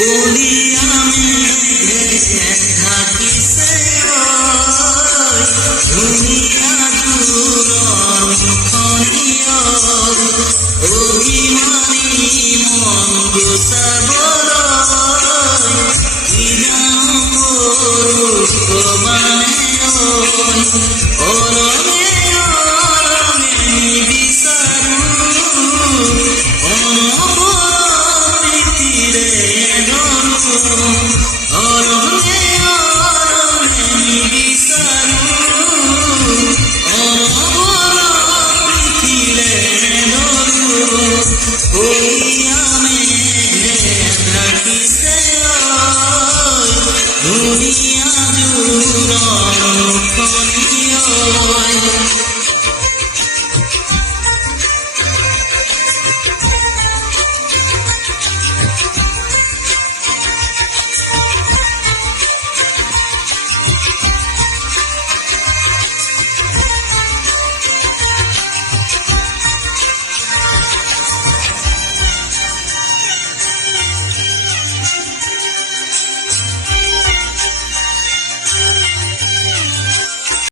কলিয়া মেঘে থাকিছে দুনিয়া জুড়ন খনিয় অভিমানী মন গোসাবলয় কি জানো করুক মানে অরমে অরমে নিবিচাৰো অনবৰতীৰে ধৰো অৰমে অৰমে নিবিচাৰো অনবৰতীৰে ধৰো কলিয়া মেঘে থাকিছে দুনিয়া